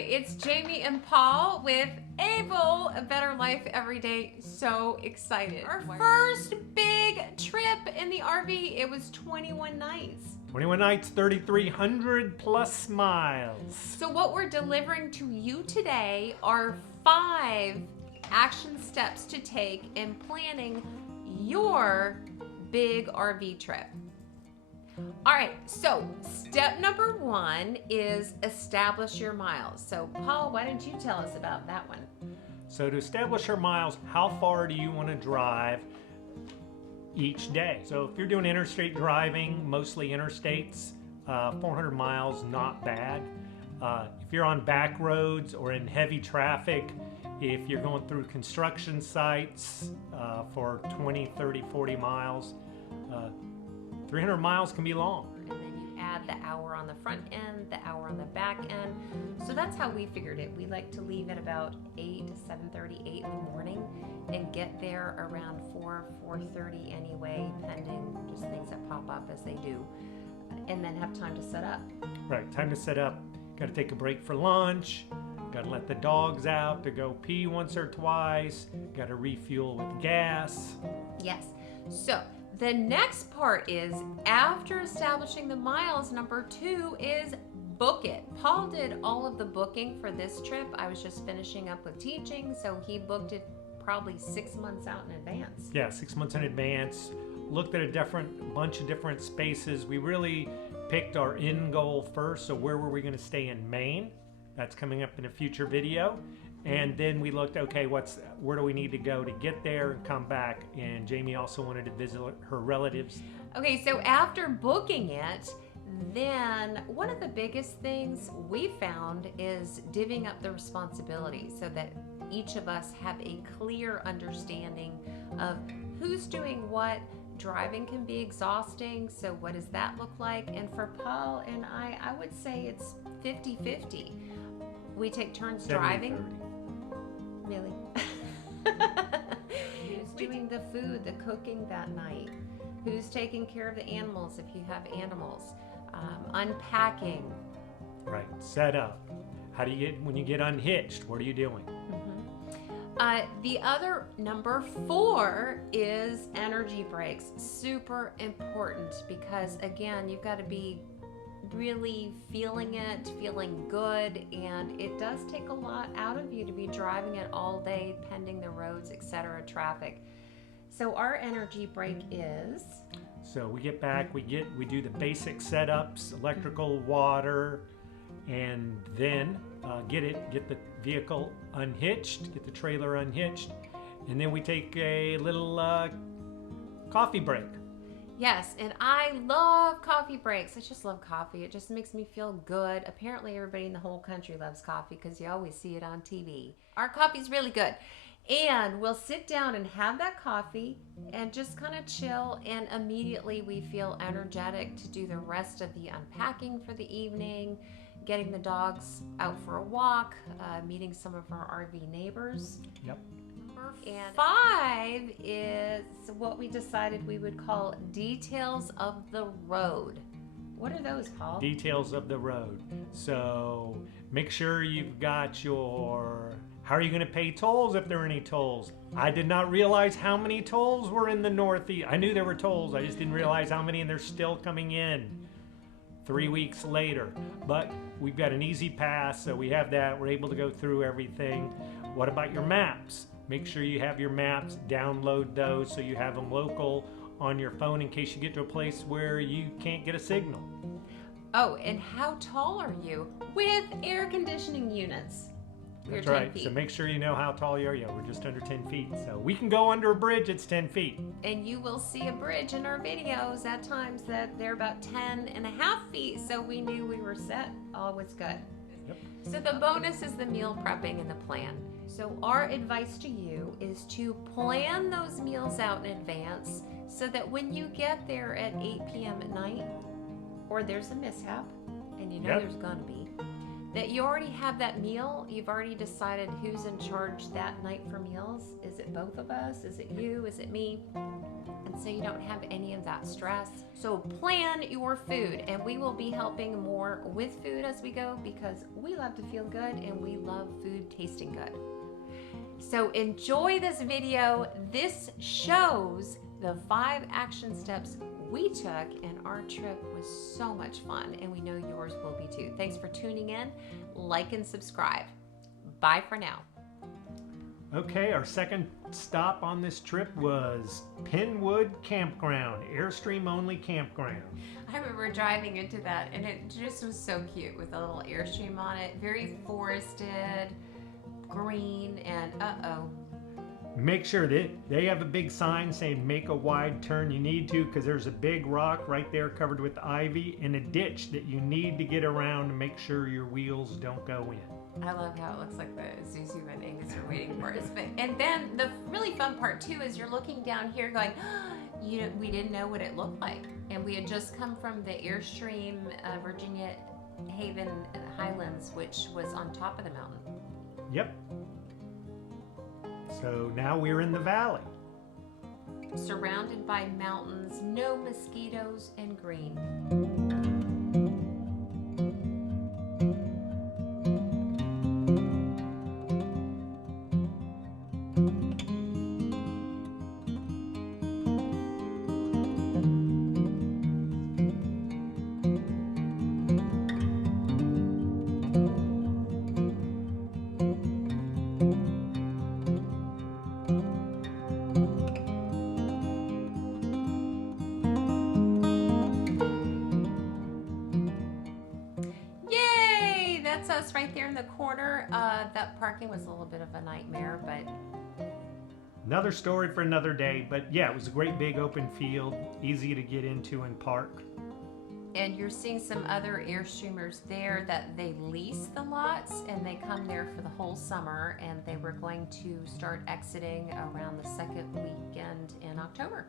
It's Jamie and Paul with Able, a better life every day. So excited. Our first big trip in the RV, it was 21 nights. 21 nights, 3,300 plus miles. So what we're delivering to you today are 5 action steps to take in planning your big RV trip. All right, so step number 1 is establish your miles. So Paul, why don't you tell us about that one? So to establish your miles, how far do you want to drive each day? So if you're doing interstate driving, mostly interstates, 400 miles, not bad. If you're on back roads or in heavy traffic, if you're going through construction sites for 20, 30, 40 miles, 300 miles can be long. And then you add the hour on the front end, the hour on the back end. So that's how we figured it. We like to leave at about 8 to 7:30, 8 in the morning and get there around 4:30 anyway, pending just things that pop up as they do. And then have time to set up. Right, time to set up. Got to take a break for lunch. Got to let the dogs out to go pee once or twice. Got to refuel with gas. Yes. So the next part is, after establishing the miles, number 2 is book it. Paul did all of the booking for this trip. I was just finishing up with teaching, so he booked it probably 6 months out in advance. Yeah, 6 months in advance. Looked at a bunch of different spaces. We really picked our end goal first. So where were we going to stay in Maine? That's coming up in a future video. And then we looked, okay, where do we need to go to get there and come back? And Jamie also wanted to visit her relatives. Okay, so after booking it, then one of the biggest things we found is divvying up the responsibility so that each of us have a clear understanding of who's doing what. Driving can be exhausting, so what does that look like? And for Paul and I would say it's 50-50. We take turns driving. 70-30. Really? Who's doing the food, the cooking that night? Who's taking care of the animals if you have animals? Unpacking. Right, set up. How do you when you get unhitched, what are you doing? The other number 4 is energy breaks. Super important because, again, you've got to be really feeling it, feeling good, and it does take a lot out of you to be driving it all day, pending the roads, etc., traffic. So our energy break is? So we get back, we do the basic setups, electrical, water, and then get the vehicle unhitched, get the trailer unhitched, and then we take a little coffee break. Yes, and I love coffee breaks. I just love coffee. It just makes me feel good. Apparently everybody in the whole country loves coffee because you always see it on TV. Our coffee's really good. And we'll sit down and have that coffee and just kind of chill, and immediately we feel energetic to do the rest of the unpacking for the evening, getting the dogs out for a walk, meeting some of our RV neighbors. Yep. And 5 is what we decided we would call details of the road. What are those, Paul? Details of the road. So make sure you've got how are you going to pay tolls if there are any tolls? I did not realize how many tolls were in the Northeast. I knew there were tolls. I just didn't realize how many, and they're still coming in 3 weeks later. But we've got an easy pass, so we have that. We're able to go through everything. What about your maps? Make sure you have your maps, download those so you have them local on your phone in case you get to a place where you can't get a signal. Oh, and how tall are you with air conditioning units? That's right. So make sure you know how tall you are. Yeah, we're just under 10 feet. So we can go under a bridge, it's 10 feet. And you will see a bridge in our videos at times that they're about 10.5 feet. So we knew we were set. All was good. Yep. So the bonus is the meal prepping and the plan. So our advice to you is to plan those meals out in advance so that when you get there at 8 p.m. at night, or there's a mishap, and you know there's going to be, that you already have that meal. You've already decided who's in charge that night for meals. Is it both of us? Is it you? Is it me? And so you don't have any of that stress. So plan your food, and we will be helping more with food as we go because we love to feel good and we love food tasting good. So enjoy this video. This shows the 5 action steps we took, and our trip was so much fun, and we know yours will be too. Thanks for tuning in. Like and subscribe. Bye for now. Okay, our second stop on this trip was Penn Campground, Airstream only campground. I remember driving into that, and it just was so cute with a little Airstream on it. Very forested, green, and Make sure that they have a big sign saying make a wide turn. You need to, because there's a big rock right there covered with ivy and a ditch that you need to get around to make sure your wheels don't go in. I love how it looks like the Zuzu and Angus are waiting for us. And then the really fun part too is you're looking down here going, we didn't know what it looked like. And we had just come from the Airstream Virginia Haven Highlands, which was on top of the mountain. Yep. So now we're in the valley. Surrounded by mountains, no mosquitoes, and green. That's us right there in the corner. That parking was a little bit of a nightmare, but another story for another day. But yeah, it was a great big open field, easy to get into and park. And you're seeing some other Airstreamers there that they lease the lots, and they come there for the whole summer, and they were going to start exiting around the second weekend in October.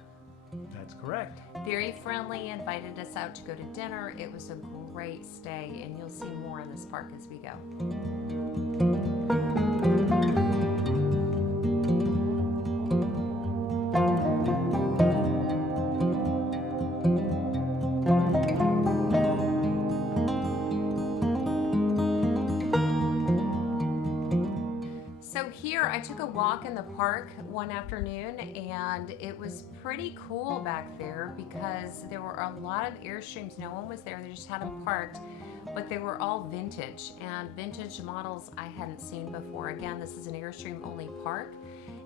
That's correct. Very friendly, invited us out to go to dinner. It was a great stay, and you'll see more in this park as we go. I took a walk in the park one afternoon, and it was pretty cool back there because there were a lot of Airstreams. No one was there, they just had them parked, but they were all vintage, and vintage models I hadn't seen before. Again, this is an Airstream only park,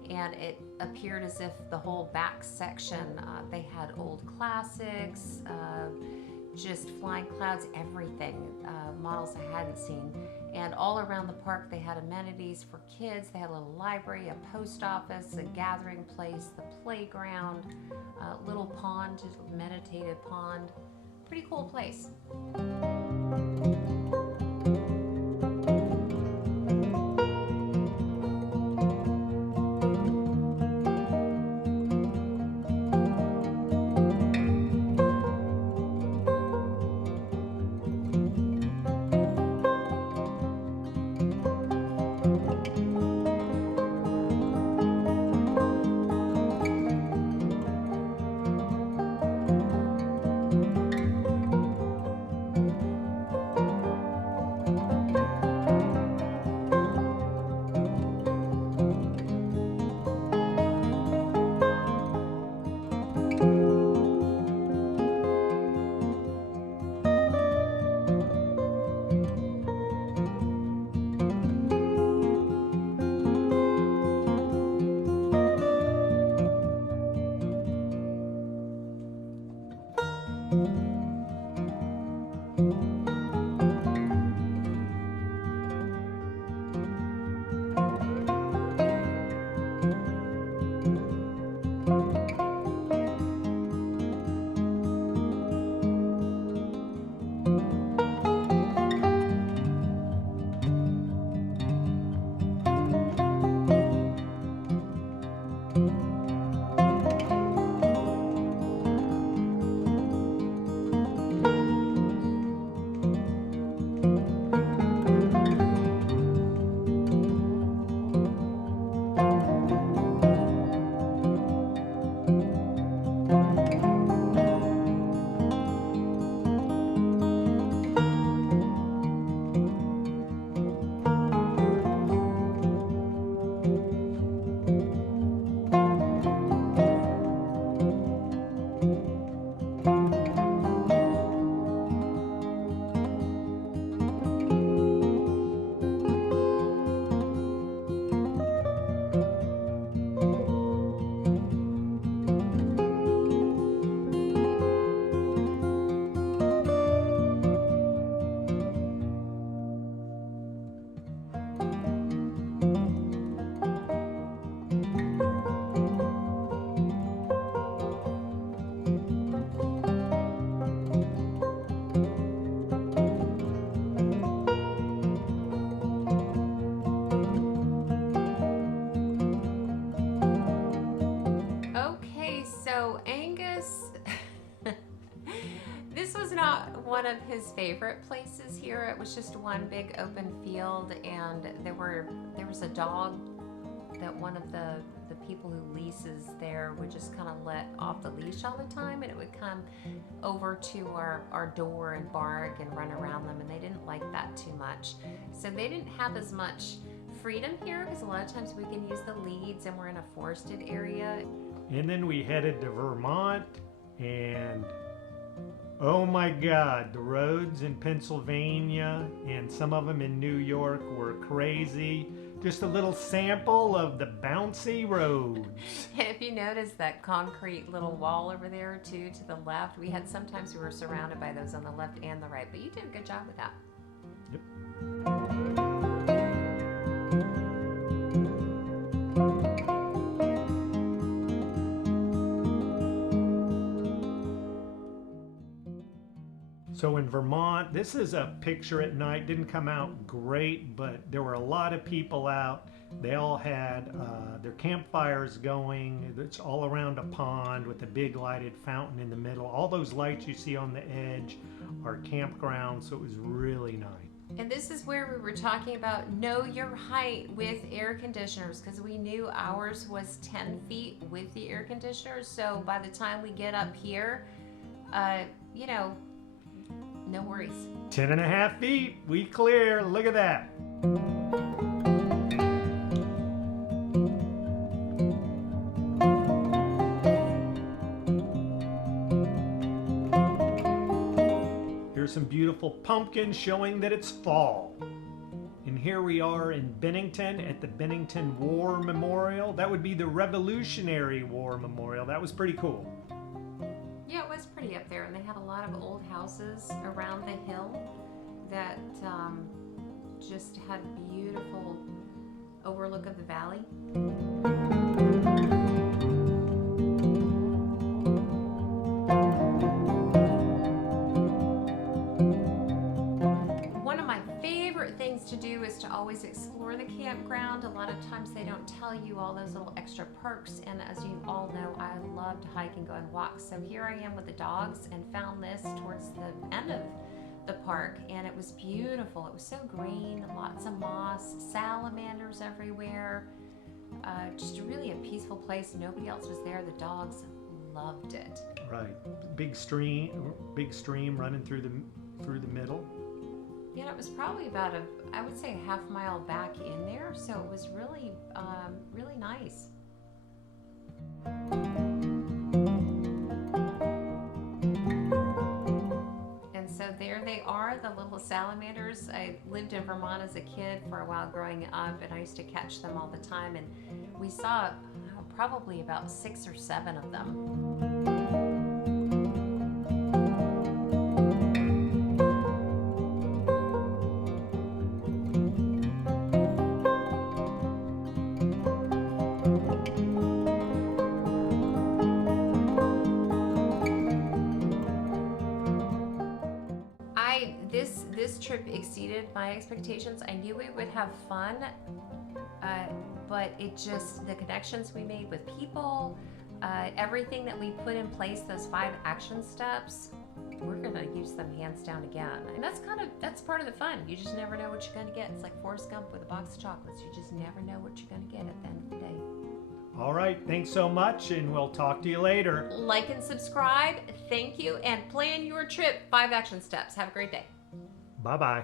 and it appeared as if the whole back section, they had old classics, just flying clouds, everything, models I hadn't seen. And all around the park they had amenities for kids. They had a little library, a post office, a gathering place, the playground, a little pond, just a meditative pond. Pretty cool place. about one of his favorite places here. It was just one big open field, and there was a dog that one of the people who leases there would just kind of let off the leash all the time, and it would come over to our door and bark and run around them, and they didn't like that too much. So they didn't have as much freedom here, because a lot of times we can use the leads and we're in a forested area. And then we headed to Vermont, and oh my God, the roads in Pennsylvania and some of them in New York were crazy. Just a little sample of the bouncy roads. And if you notice that concrete little wall over there too, to the left, sometimes we were surrounded by those on the left and the right, but you did a good job with that. Yep. So in Vermont, this is a picture at night. Didn't come out great, but there were a lot of people out. They all had their campfires going. It's all around a pond with a big lighted fountain in the middle. All those lights you see on the edge are campgrounds, so it was really nice. And this is where we were talking about know your height with air conditioners, because we knew ours was 10 feet with the air conditioners. So by the time we get up here, no worries. 10.5 feet, we clear. Look at that. Here's some beautiful pumpkins showing that it's fall. And here we are in Bennington at the Bennington War Memorial. That would be the Revolutionary War Memorial. That was pretty cool. Yeah, it was pretty up there, and they had a lot of old houses around the hill that just had beautiful overlook of the valley. One of my favorite things to do is to always explore the campground. A lot of times they don't tell you all those little extra perks, and as you all know, I love to hike and go on walks. So here I am with the dogs and found this towards the end of the park, and it was beautiful. It was so green, lots of moss, salamanders everywhere. Just really a peaceful place. Nobody else was there. The dogs loved it. Right, big stream running through the middle. Yeah, it was probably about I would say a half mile back in there, so it was really, really nice. And so there they are, the little salamanders. I lived in Vermont as a kid for a while growing up, and I used to catch them all the time, and we saw probably about 6 or 7 of them. This trip exceeded my expectations. I knew we would have fun, but the connections we made with people, everything that we put in place, those 5 action steps, we're gonna use them hands down again. And that's part of the fun. You just never know what you're gonna get. It's like Forrest Gump with a box of chocolates. You just never know what you're gonna get at the end of the day. All right, thanks so much, and we'll talk to you later. Like and subscribe. Thank you, and plan your trip. 5 action steps. Have a great day. Bye-bye.